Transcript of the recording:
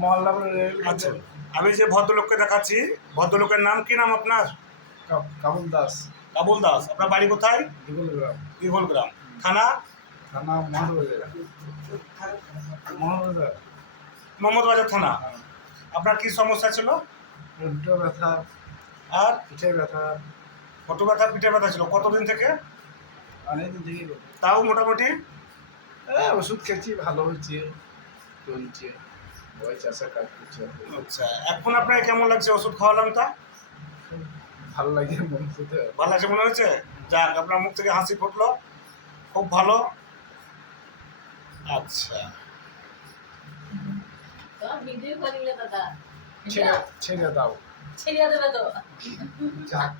মহল্লা আচ্ছা, আমি যে ভদ্রলোককে দেখাচ্ছি, ভদ্রলোকের নাম কি নাম আপনার? কাবুল দাস, কাবুল দাস। আপনার বাড়ি কোথায়? দিগুলগ্রাম, দিঘলগ্রাম। থানা? থানা মহানবাজার। মহানবাজার। মোহাম্মদবাজার থানা। আপনার কি সমস্যা ছিল? উল্টো ব্যথা, আর পিঠে ব্যথা, কত ব্যথা, পিঠে ব্যথা ছিল কতদিন থেকে? অনেকদিন থেকেই ব্যথা। তাও মোটামুটি? ওষুধ খেয়েছি, ভালো হয়েছে, চলছে, ওই চাষের কাজ করছে। আচ্ছা, এখন আপনার কেমন লাগছে ওষুধ খাওয়ালাম তা? ভালো লাগে মনে হতে। ভালো লাগছে মনে হচ্ছে? যাক, আপনার মুখ থেকে হাসি ফুটলো, খুব ভালো। আচ্ছা, ভিডিও করিলে দাদা ছেড়ে দাও। ছেড়ে দেবে তো। যাক